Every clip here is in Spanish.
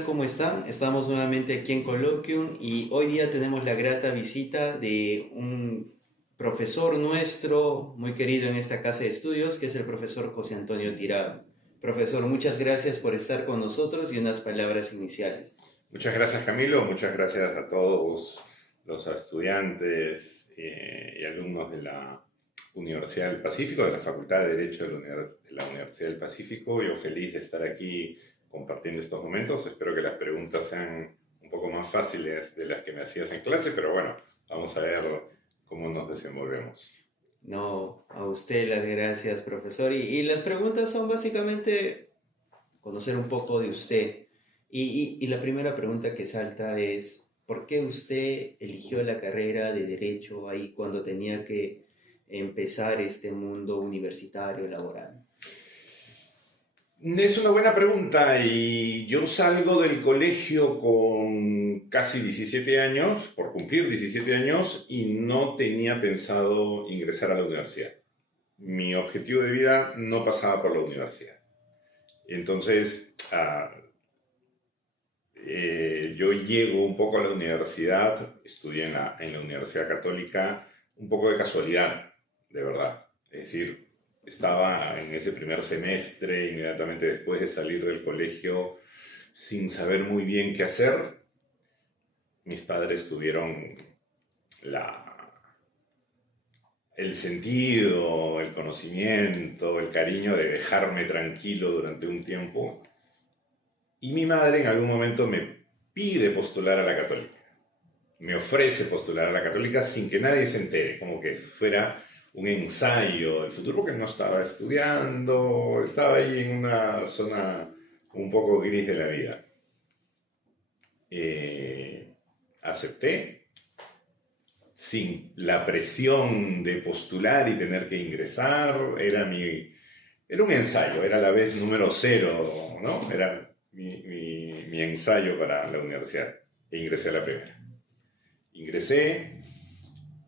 tal? ¿Cómo están? Estamos nuevamente aquí en Colloquium y hoy día tenemos la grata visita de un profesor nuestro muy querido en esta casa de estudios, que es el profesor José Antonio Tirado. Profesor, muchas gracias por estar con nosotros y unas palabras iniciales. Muchas gracias, Camilo. Muchas gracias a todos los estudiantes y alumnos de la Universidad del Pacífico, de la Facultad de Derecho de la Universidad del Pacífico. Yo feliz de estar aquí compartiendo estos momentos. Espero que las preguntas sean un poco más fáciles de las que me hacías en clase, pero bueno, vamos a ver cómo nos desenvolvemos. No, a usted las gracias, profesor. Y las preguntas son básicamente conocer un poco de usted. Y la primera pregunta que salta es, ¿por qué usted eligió la carrera de Derecho ahí cuando tenía que empezar este mundo universitario laboral? Es una buena pregunta y yo salgo del colegio con casi 17 años, por cumplir 17 años, y no tenía pensado ingresar a la universidad. Mi objetivo de vida no pasaba por la universidad. Entonces, yo llego un poco a la universidad, estudié en la Universidad Católica, un poco de casualidad, de verdad. Es decir, estaba en ese primer semestre, inmediatamente después de salir del colegio, sin saber muy bien qué hacer. Mis padres tuvieron la, el sentido, el conocimiento, el cariño de dejarme tranquilo durante un tiempo. Y mi madre en algún momento me pide postular a la Católica. Me ofrece postular a la Católica sin que nadie se entere, como que fuera un ensayo del futuro, porque no estaba estudiando, estaba ahí en una zona un poco gris de la vida. Acepté, sin la presión de postular y tener que ingresar, era un ensayo, era la vez número cero, ¿no? Era mi ensayo para la universidad. E ingresé a la primera. Ingresé,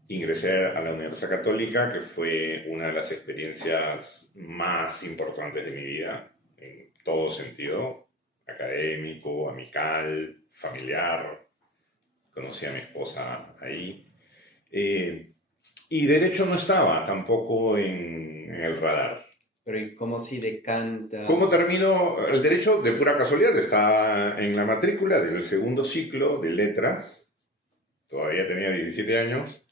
ingresé a la Universidad Católica, que fue una de las experiencias más importantes de mi vida, en todo sentido, académico, amical, familiar. Conocí a mi esposa ahí. Y derecho no estaba tampoco en el radar. Pero ¿y cómo si decanta? ¿Cómo termino el derecho? De pura casualidad, estaba en la matrícula del segundo ciclo de letras, todavía tenía 17 años,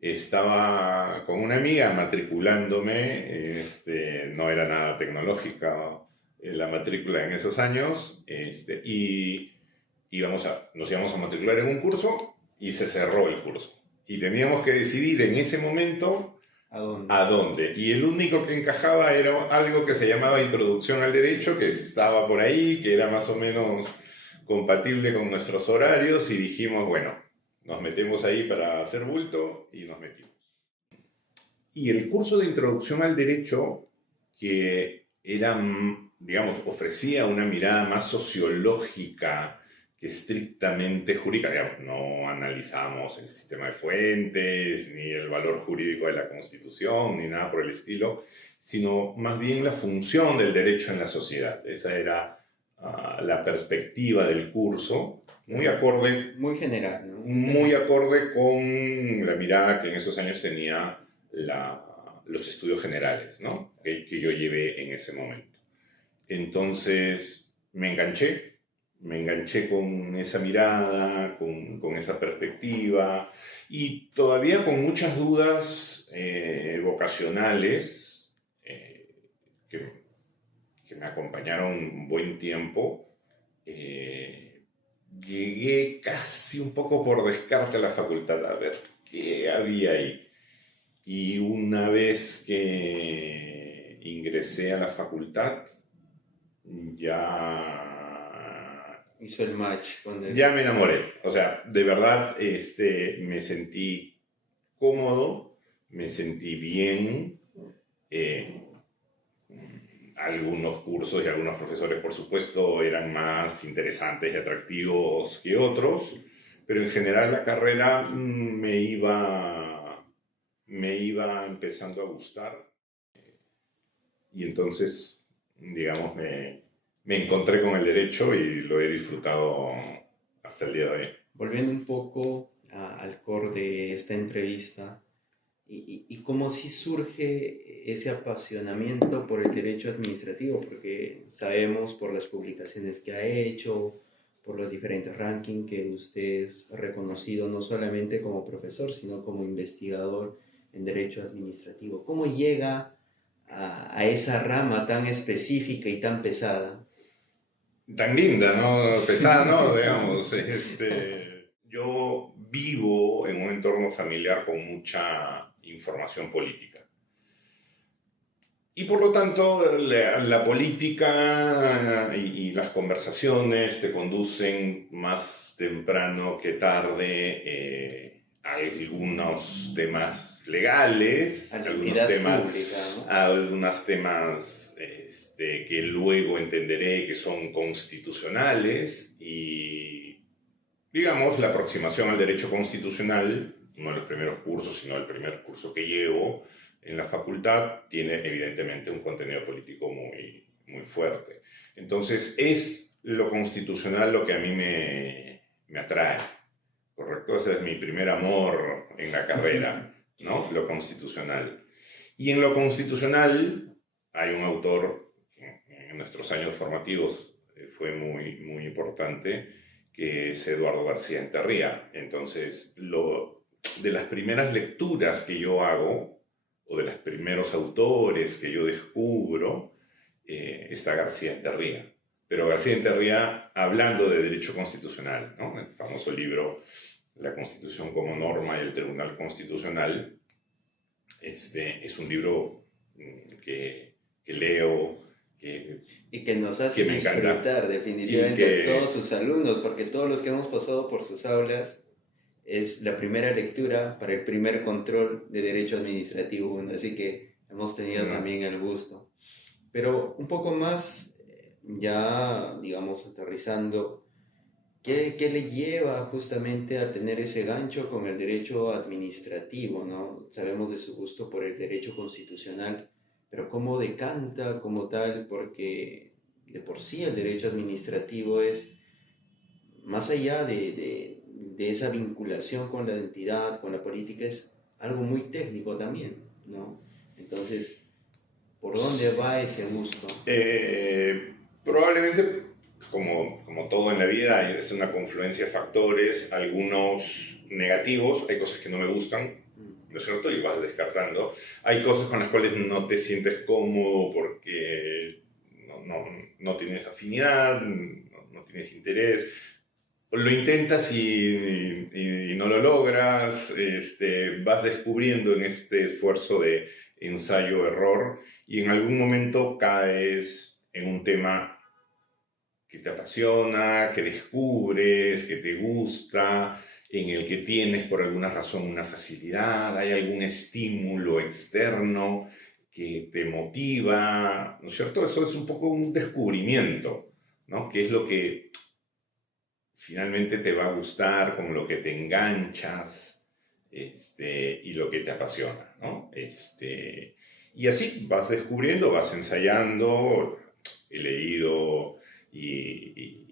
estaba con una amiga matriculándome, no era nada tecnológica la matrícula en esos años, y nos íbamos a matricular en un curso y se cerró el curso. Y teníamos que decidir en ese momento ¿A dónde? a dónde. Y el único que encajaba era algo que se llamaba Introducción al Derecho, que estaba por ahí, que era más o menos compatible con nuestros horarios, y dijimos, bueno, nos metemos ahí para hacer bulto y nos metimos. Y el curso de Introducción al Derecho, que era, digamos, ofrecía una mirada más sociológica que estrictamente jurídica, digamos, no analizamos el sistema de fuentes, ni el valor jurídico de la Constitución, ni nada por el estilo, sino más bien la función del derecho en la sociedad. Esa era la perspectiva del curso, muy acorde, Muy general, ¿no? muy acorde con la mirada que en esos años tenía los estudios generales, ¿no? que yo llevé en ese momento. Entonces me enganché con esa mirada, con esa perspectiva y todavía con muchas dudas vocacionales que, que me acompañaron un buen tiempo. Llegué casi un poco por descarte a la facultad a ver qué había ahí. Y una vez que ingresé a la facultad, ya, Hizo el match con el... ya me enamoré. O sea, de verdad me sentí cómodo, me sentí bien. Eh, Algunos cursos y algunos profesores, por supuesto, eran más interesantes y atractivos que otros, pero en general la carrera me iba empezando a gustar y entonces, digamos, me encontré con el derecho y lo he disfrutado hasta el día de hoy. Volviendo un poco al core de esta entrevista, y cómo sí surge ese apasionamiento por el derecho administrativo, porque sabemos por las publicaciones que ha hecho, por los diferentes rankings que usted es reconocido no solamente como profesor, sino como investigador en derecho administrativo. ¿Cómo llega a esa rama tan específica y tan pesada? Tan linda, ¿no? Pesada, ¿no? Digamos, yo vivo en un entorno familiar con mucha información política. Y por lo tanto, la política y las conversaciones te conducen más temprano que tarde a algunos temas legales, A la algunos entidad temas, pública, ¿no? a algunos temas que luego entenderé que son constitucionales y, digamos, la aproximación al derecho constitucional, no de los primeros cursos, sino el primer curso que llevo en la facultad, tiene evidentemente un contenido político muy, muy fuerte. Entonces, es lo constitucional lo que a mí me atrae, ¿correcto? Ese es mi primer amor en la carrera, ¿no? Lo constitucional. Y en lo constitucional hay un autor que en nuestros años formativos fue muy, muy importante, que es Eduardo García Enterría. Entonces, de las primeras lecturas que yo hago, o de los primeros autores que yo descubro, está García Enterría. Pero García Enterría hablando de derecho constitucional, ¿no? El famoso libro La Constitución como norma y el Tribunal Constitucional. Es un libro que leo, Y que nos hace me encanta. disfrutar definitivamente a todos sus alumnos, porque todos los que hemos pasado por sus aulas es la primera lectura para el primer control de Derecho Administrativo 1, así que hemos tenido también el gusto. Pero un poco más, ya digamos aterrizando, ¿qué le lleva justamente a tener ese gancho con el derecho administrativo, ¿no? Sabemos de su gusto por el derecho constitucional, pero ¿cómo decanta como tal? Porque de por sí el derecho administrativo es más allá de esa vinculación con la entidad, con la política, es algo muy técnico también, ¿no? Entonces, ¿por dónde va ese gusto? Probablemente, como todo en la vida, es una confluencia de factores, algunos negativos, hay cosas que no me gustan, ¿no es cierto? Y vas descartando. Hay cosas con las cuales no te sientes cómodo porque no tienes afinidad, no tienes interés. Lo intentas y no lo logras, vas descubriendo en este esfuerzo de ensayo-error y en algún momento caes en un tema que te apasiona, que descubres, que te gusta, en el que tienes por alguna razón una facilidad, hay algún estímulo externo que te motiva, ¿no es cierto? Eso es un poco un descubrimiento, ¿no? ¿Qué es lo que finalmente te va a gustar, con lo que te enganchas y lo que te apasiona, ¿no? Y así vas descubriendo, vas ensayando. He leído y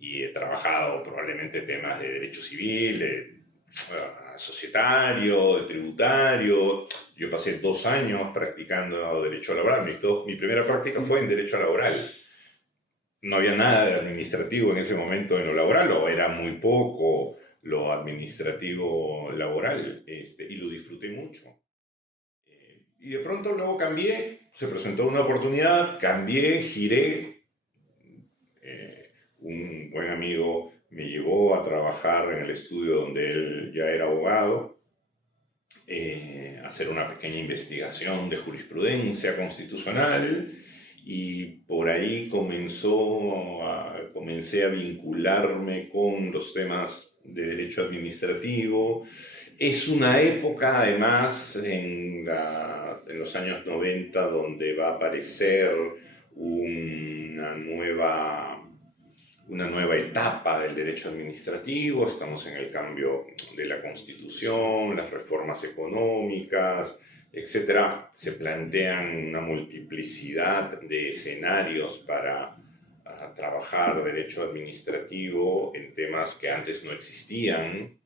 he trabajado probablemente temas de derecho civil, societario, de tributario. Yo pasé 2 años practicando derecho laboral. Mi primera práctica fue en derecho laboral. No había nada de administrativo en ese momento en lo laboral, o era muy poco lo administrativo laboral, y lo disfruté mucho. Y de pronto luego cambié, se presentó una oportunidad, cambié, giré. Un buen amigo me llevó a trabajar en el estudio donde él ya era abogado, a hacer una pequeña investigación de jurisprudencia constitucional. Y por ahí comencé a vincularme con los temas de derecho administrativo. Es una época, además, en los años 90, donde va a aparecer una nueva etapa del derecho administrativo. Estamos en el cambio de la Constitución, las reformas económicas, etcétera. Se plantean una multiplicidad de escenarios para a trabajar derecho administrativo en temas que antes no existían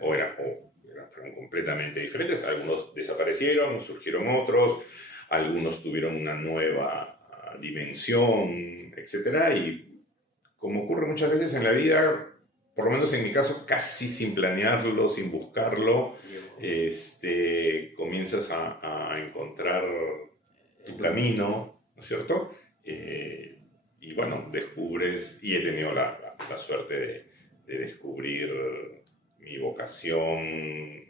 fueron completamente diferentes. Algunos desaparecieron, surgieron otros, algunos tuvieron una nueva dimensión, etcétera. Y como ocurre muchas veces en la vida, por lo menos en mi caso, casi sin planearlo, sin buscarlo, comienzas a encontrar tu camino, ¿no es cierto? Y bueno, descubres, y he tenido la suerte de descubrir mi vocación,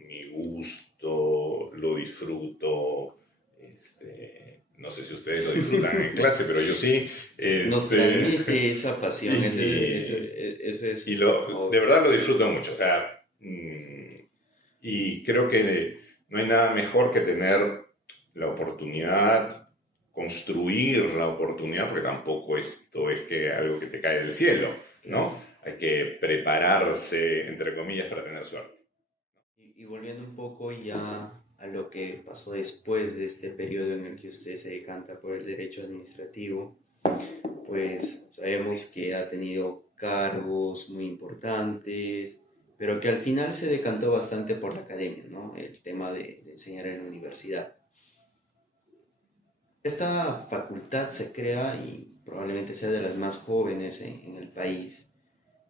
mi gusto, lo disfruto. No sé si ustedes lo disfrutan en clase, pero yo sí. Nos transmite esa pasión, y, eso es... de verdad lo disfruto mucho. O sea, y creo que no hay nada mejor que tener la oportunidad, construir la oportunidad, porque tampoco esto es que algo que te cae del cielo, ¿no? Hay que prepararse, entre comillas, para tener suerte. Y volviendo un poco ya a lo que pasó después de este periodo en el que usted se decanta por el derecho administrativo, pues sabemos que ha tenido cargos muy importantes, pero que al final se decantó bastante por la academia, ¿no? El tema de enseñar en la universidad. Esta facultad se crea y probablemente sea de las más jóvenes en el país.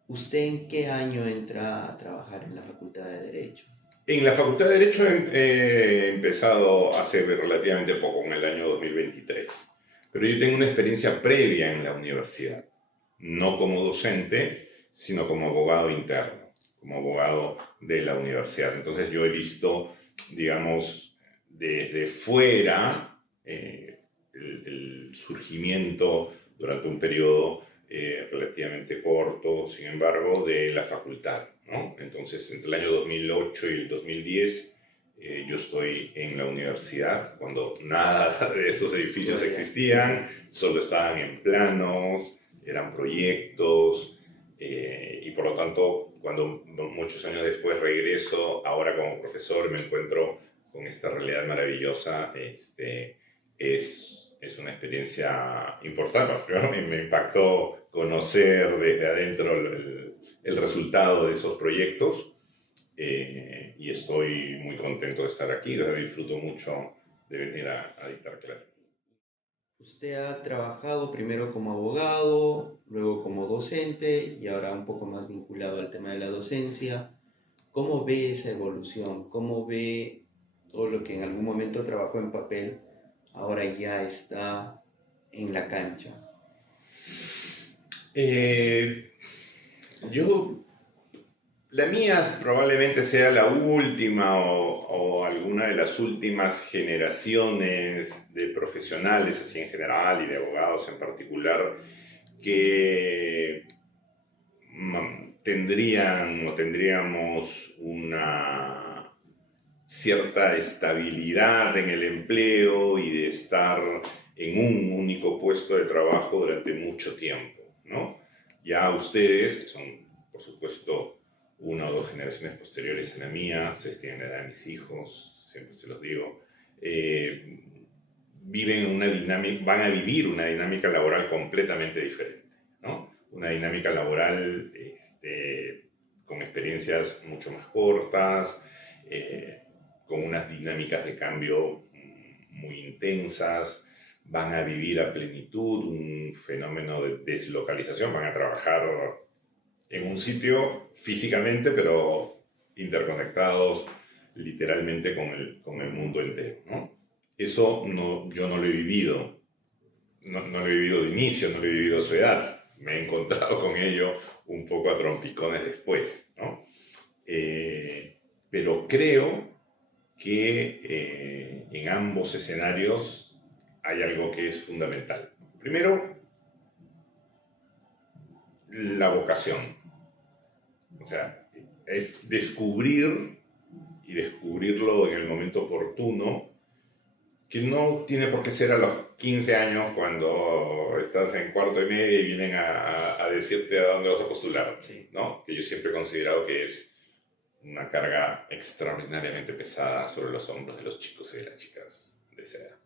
¿Usted en qué año entra a trabajar en la Facultad de Derecho? En la Facultad de Derecho he empezado hace relativamente poco, en el año 2023. Pero yo tengo una experiencia previa en la universidad, no como docente, sino como abogado interno, como abogado de la universidad. Entonces yo he visto, digamos, desde fuera el surgimiento durante un periodo relativamente corto, sin embargo, de la facultad, ¿no? Entonces, entre el año 2008 y el 2010, yo estoy en la universidad, cuando nada de esos edificios existían, solo estaban en planos, eran proyectos, y por lo tanto, cuando muchos años después regreso, ahora como profesor, me encuentro con esta realidad maravillosa, es una experiencia importante. Primero me impactó conocer desde adentro el resultado de esos proyectos, y estoy muy contento de estar aquí. Disfruto mucho de venir a dictar clases. Usted ha trabajado primero como abogado, luego como docente y ahora un poco más vinculado al tema de la docencia. ¿Cómo ve esa evolución? ¿Cómo ve todo lo que en algún momento trabajó en papel, ahora ya está en la cancha? La mía probablemente sea la última o alguna de las últimas generaciones de profesionales, así en general, y de abogados en particular, que tendríamos una cierta estabilidad en el empleo y de estar en un único puesto de trabajo durante mucho tiempo, ¿no? Ya ustedes, que son, por supuesto, una o dos generaciones posteriores a la mía, ustedes tienen la edad de mis hijos, siempre se los digo, van a vivir una dinámica laboral completamente diferente, ¿no? Una dinámica laboral con experiencias mucho más cortas, con unas dinámicas de cambio muy intensas, van a vivir a plenitud un fenómeno de deslocalización, van a trabajar en un sitio físicamente, pero interconectados literalmente con el mundo entero, ¿no? Eso yo no lo he vivido, no lo he vivido de inicio, no lo he vivido a su edad. Me he encontrado con ello un poco a trompicones después, ¿no? Pero creo que en ambos escenarios hay algo que es fundamental. Primero, la vocación. O sea, es descubrir y descubrirlo en el momento oportuno, que no tiene por qué ser a los 15 años cuando estás en cuarto y medio y vienen a decirte a dónde vas a postular, sí, ¿no? Que yo siempre he considerado que es una carga extraordinariamente pesada sobre los hombros de los chicos y de las chicas de esa edad,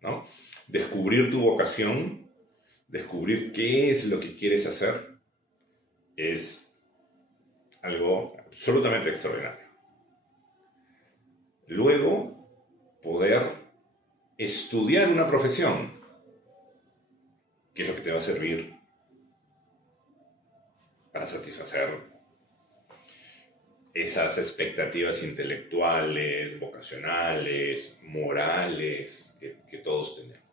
¿no? Descubrir tu vocación descubrir qué es lo que quieres hacer es algo absolutamente extraordinario. Luego, poder estudiar una profesión, que es lo que te va a servir para satisfacer esas expectativas intelectuales, vocacionales, morales que todos tenemos.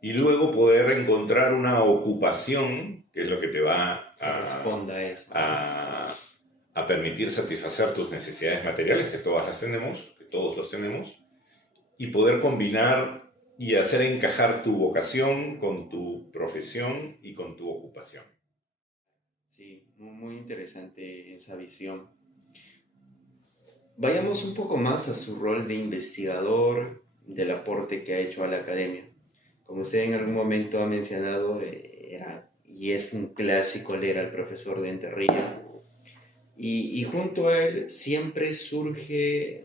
Y luego poder encontrar una ocupación, que es lo que te va Que responda a eso. a permitir satisfacer tus necesidades materiales, que todas las tenemos, que todos los tenemos, y poder combinar y hacer encajar tu vocación con tu profesión y con tu ocupación. Sí, muy interesante esa visión. Vayamos un poco más a su rol de investigador, del aporte que ha hecho a la academia. Como usted en algún momento ha mencionado, y es un clásico leer al profesor de Enterrilla, y junto a él siempre surge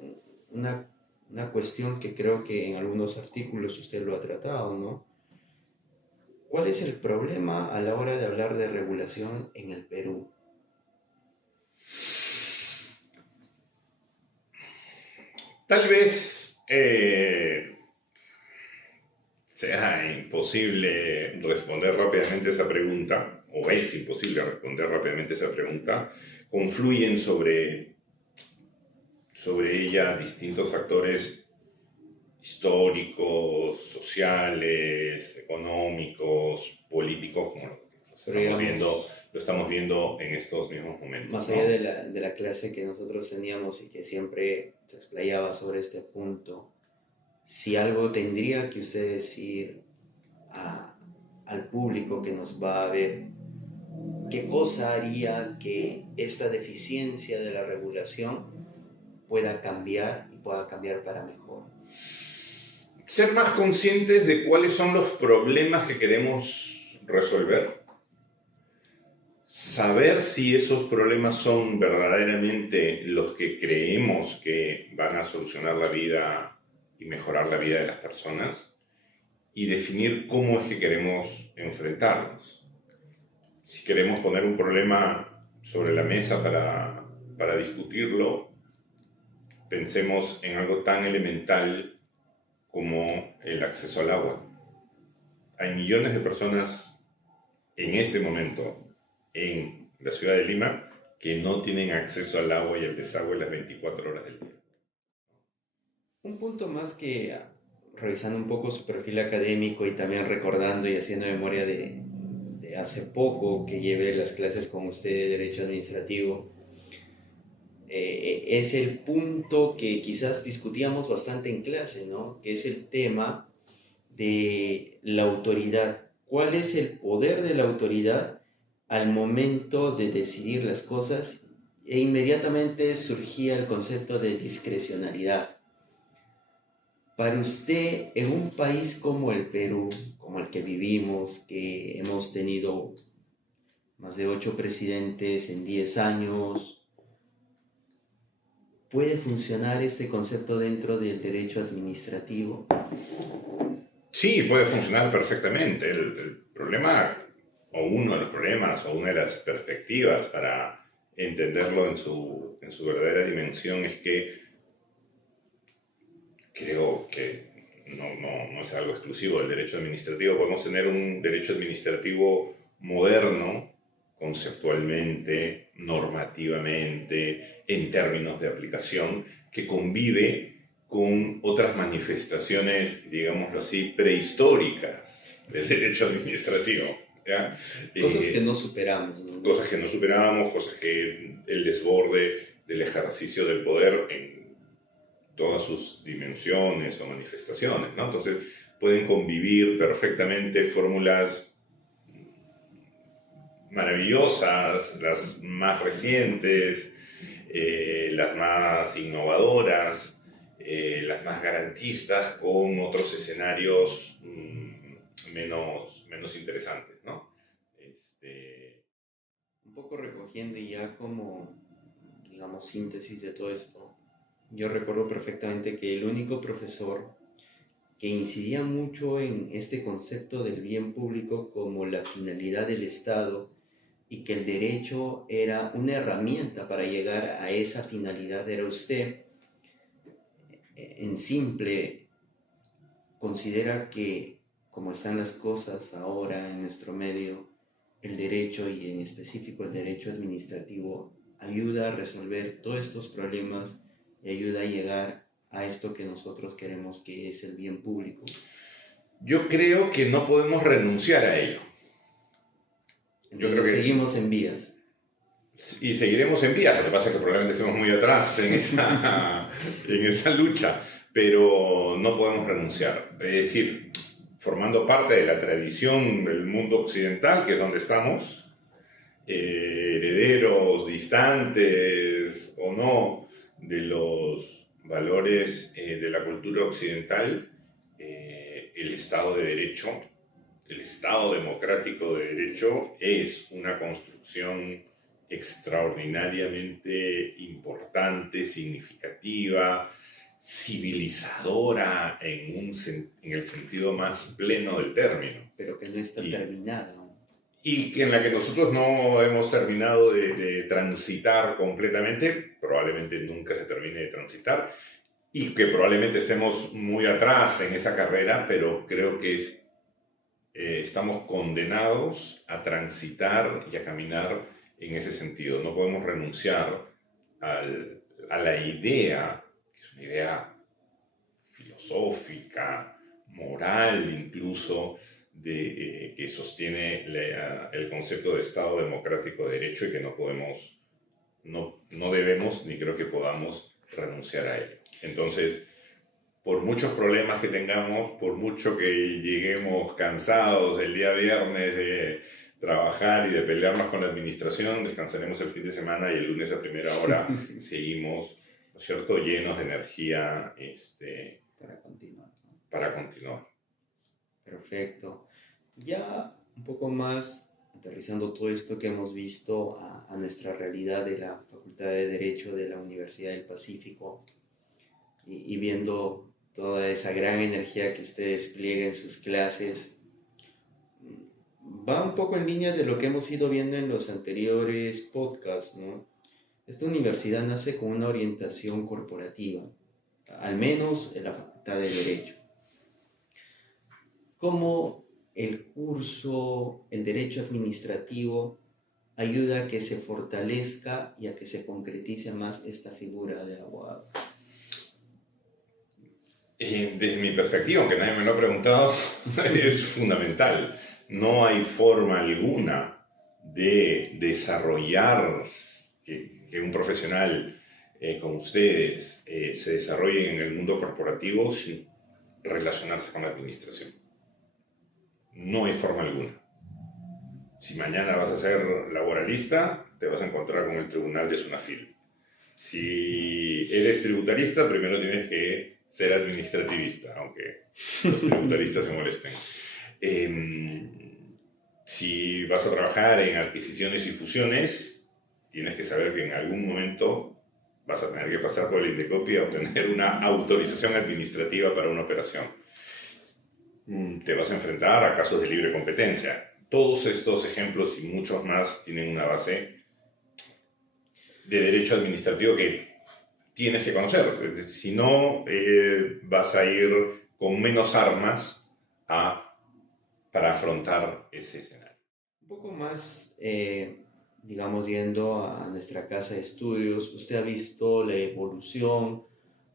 una cuestión que creo que en algunos artículos usted lo ha tratado, ¿no? ¿Cuál es el problema a la hora de hablar de regulación en el Perú? Tal vez sea imposible responder rápidamente esa pregunta, o es imposible responder rápidamente esa pregunta. Confluyen sobre ella distintos factores históricos, sociales, económicos, políticos, como lo estamos viendo en estos mismos momentos. Más allá de la clase que nosotros teníamos y que siempre se explayaba sobre este punto, si algo tendría que usted decir al público que nos va a ver, ¿qué cosa haría que esta deficiencia de la regulación pueda cambiar y pueda cambiar para mejor? Ser más conscientes de cuáles son los problemas que queremos resolver. Saber si esos problemas son verdaderamente los que creemos que van a solucionar la vida y mejorar la vida de las personas, y definir cómo es que queremos enfrentarlos. Si queremos poner un problema sobre la mesa para discutirlo, pensemos en algo tan elemental como el acceso al agua. Hay millones de personas en este momento en la ciudad de Lima que no tienen acceso al agua y al desagüe las 24 horas del día. Un punto más que, revisando un poco su perfil académico y también recordando y haciendo memoria de hace poco que llevé las clases con usted de Derecho Administrativo, es el punto que quizás discutíamos bastante en clase, ¿no? Que es el tema de la autoridad. ¿Cuál es el poder de la autoridad al momento de decidir las cosas? E inmediatamente surgía el concepto de discrecionalidad. Para usted, en un país como el Perú, como el que vivimos, que hemos tenido más de 8 presidentes en 10 años, ¿puede funcionar este concepto dentro del derecho administrativo? Sí, puede funcionar perfectamente. El problema, o uno de los problemas, o una de las perspectivas para entenderlo en su verdadera dimensión, es que creo que no es algo exclusivo del derecho administrativo. Podemos tener un derecho administrativo moderno, conceptualmente, normativamente, en términos de aplicación, que convive con otras manifestaciones, digámoslo así, prehistóricas del derecho administrativo. ¿Ya? Cosas que no superamos, ¿no? Cosas que no superamos, cosas que el desborde del ejercicio del poder en todas sus dimensiones o manifestaciones, ¿no? Entonces pueden convivir perfectamente fórmulas maravillosas, las más recientes, las más innovadoras, las más garantistas, con otros escenarios menos interesantes, ¿no? Un poco recogiendo ya como, digamos, síntesis de todo esto, yo recuerdo perfectamente que el único profesor que incidía mucho en este concepto del bien público como la finalidad del Estado y que el derecho era una herramienta para llegar a esa finalidad. Era usted, en simple, considera que, como están las cosas ahora en nuestro medio, el derecho y en específico el derecho administrativo ayuda a resolver todos estos problemas y ayuda a llegar a esto que nosotros queremos, que es el bien público. Yo creo que no podemos renunciar a ello. Entonces seguimos en vías. Y seguiremos en vías, lo que pasa es que probablemente estemos muy atrás en esa lucha, pero no podemos renunciar. Es decir, formando parte de la tradición del mundo occidental, que es donde estamos, herederos, distantes o no, de los valores de la cultura occidental, el Estado de Derecho, el Estado democrático de Derecho es una construcción extraordinariamente importante, significativa, civilizadora en el sentido más pleno del término. Pero que no está terminada. Y que en la que nosotros no hemos terminado de transitar completamente, probablemente nunca se termine de transitar, y que probablemente estemos muy atrás en esa carrera, pero creo que estamos condenados a transitar y a caminar en ese sentido. No podemos renunciar a la idea, que es una idea filosófica, moral incluso, que sostiene el concepto de Estado democrático de derecho y que no podemos, no debemos ni creo que podamos renunciar a ello. Entonces, por muchos problemas que tengamos, por mucho que lleguemos cansados el día viernes de trabajar y de pelearnos con la administración, descansaremos el fin de semana y el lunes a primera hora seguimos, ¿no es cierto?, llenos de energía para continuar. Perfecto. Ya un poco más aterrizando todo esto que hemos visto a nuestra realidad de la Facultad de Derecho de la Universidad del Pacífico y viendo toda esa gran energía que usted despliega en sus clases, va un poco en línea de lo que hemos ido viendo en los anteriores podcasts, ¿no? Esta universidad nace con una orientación corporativa, al menos en la Facultad de Derecho. ¿Cómo el curso, el derecho administrativo, ayuda a que se fortalezca y a que se concretice más esta figura de abogado? Desde mi perspectiva, aunque nadie me lo ha preguntado, es fundamental. No hay forma alguna de desarrollar que un profesional como ustedes se desarrolle en el mundo corporativo sin relacionarse con la administración. No hay forma alguna. Si mañana vas a ser laboralista, te vas a encontrar con el tribunal de Sunafil. Si eres tributarista, primero tienes que ser administrativista, aunque los tributaristas se molesten. Si vas a trabajar en adquisiciones y fusiones, tienes que saber que en algún momento vas a tener que pasar por el Indecopi a obtener una autorización administrativa para una operación. Te vas a enfrentar a casos de libre competencia. Todos estos ejemplos y muchos más tienen una base de derecho administrativo que tienes que conocer. Si no, vas a ir con menos armas para afrontar ese escenario. Un poco más, digamos, yendo a nuestra casa de estudios, usted ha visto la evolución,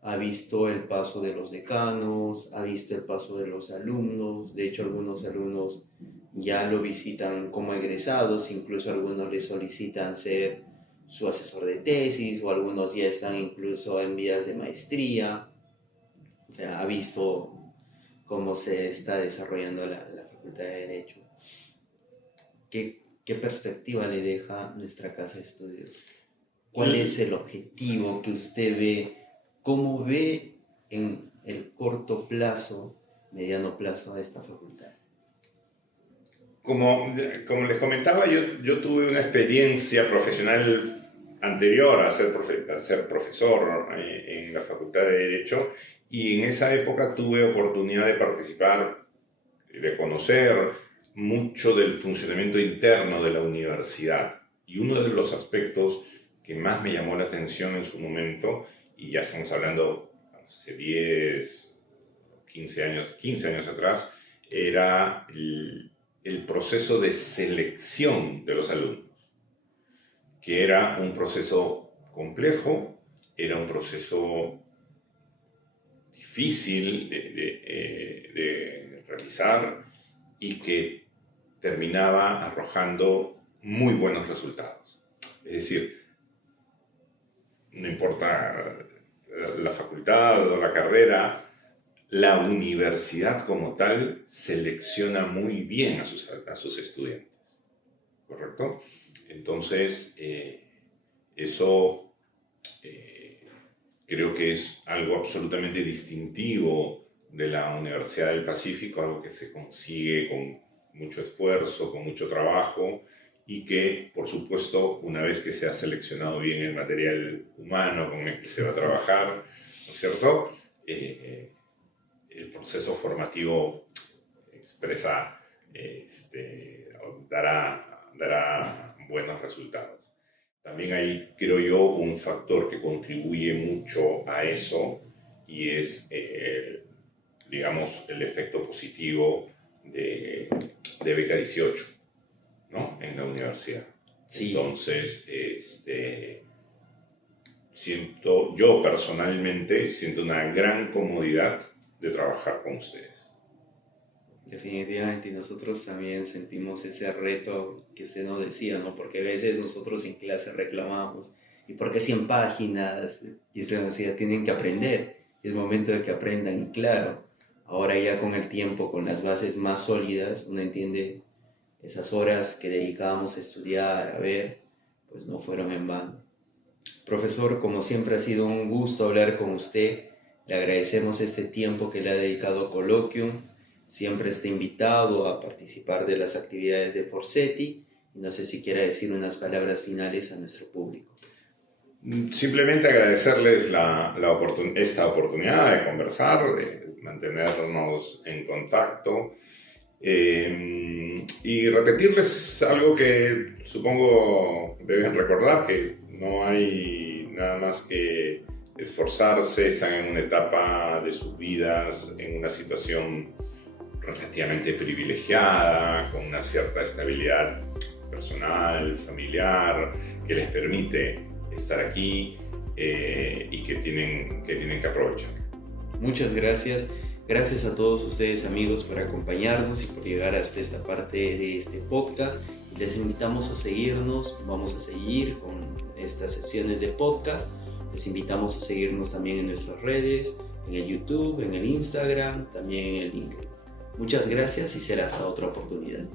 ha visto el paso de los decanos, ha visto el paso de los alumnos. De hecho, algunos alumnos ya lo visitan como egresados, incluso algunos le solicitan ser su asesor de tesis, o algunos ya están incluso en vías de maestría. O sea, ha visto cómo se está desarrollando la Facultad de Derecho. ¿Qué perspectiva le deja nuestra casa de estudios? ¿Cuál es el objetivo que usted ve? ¿Cómo ve en el corto plazo, mediano plazo a esta facultad? Como les comentaba, yo tuve una experiencia profesional anterior a ser profesor en la Facultad de Derecho Y en esa época tuve oportunidad de participar, de conocer mucho del funcionamiento interno de la universidad. Y uno de los aspectos que más me llamó la atención en su momento, y ya estamos hablando hace 10, 15 años atrás, era el proceso de selección de los alumnos, que era un proceso complejo, era un proceso difícil de realizar y que terminaba arrojando muy buenos resultados. Es decir, no importa la facultad o la carrera, la universidad como tal selecciona muy bien a sus estudiantes, ¿correcto? Entonces, eso creo que es algo absolutamente distintivo de la Universidad del Pacífico, algo que se consigue con mucho esfuerzo, con mucho trabajo, y que, por supuesto, una vez que se ha seleccionado bien el material humano con el que se va a trabajar, ¿no es cierto?, el proceso formativo dará buenos resultados. También hay, creo yo, un factor que contribuye mucho a eso, y es, digamos, el efecto positivo de Beca 18, ¿no?, en la universidad. Sí. Entonces, yo personalmente siento una gran comodidad de trabajar con ustedes. Definitivamente, y nosotros también sentimos ese reto que usted nos decía, ¿no? Porque a veces nosotros en clase reclamamos, ¿y por qué 100 páginas? Y usted nos decía, tienen que aprender, es momento de que aprendan, y claro, ahora ya con el tiempo, con las bases más sólidas, uno entiende esas horas que dedicábamos a estudiar, a ver, pues no fueron en vano. Profesor, como siempre ha sido un gusto hablar con usted, le agradecemos este tiempo que le ha dedicado a Colloquium, siempre está invitado a participar de las actividades de Forcetti, y no sé si quiera decir unas palabras finales a nuestro público. Simplemente agradecerles esta oportunidad de conversar, de mantenernos en contacto, y repetirles algo que supongo deben recordar, que no hay nada más que esforzarse, están en una etapa de sus vidas, en una situación relativamente privilegiada, con una cierta estabilidad personal, familiar, que les permite estar aquí, y que tienen que aprovechar. Muchas gracias. Gracias a todos ustedes, amigos, por acompañarnos y por llegar hasta esta parte de este podcast. Les invitamos a seguirnos, vamos a seguir con estas sesiones de podcast. Les invitamos a seguirnos también en nuestras redes, en el YouTube, en el Instagram, también en el LinkedIn. Muchas gracias y será hasta otra oportunidad.